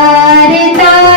ഭാരതാ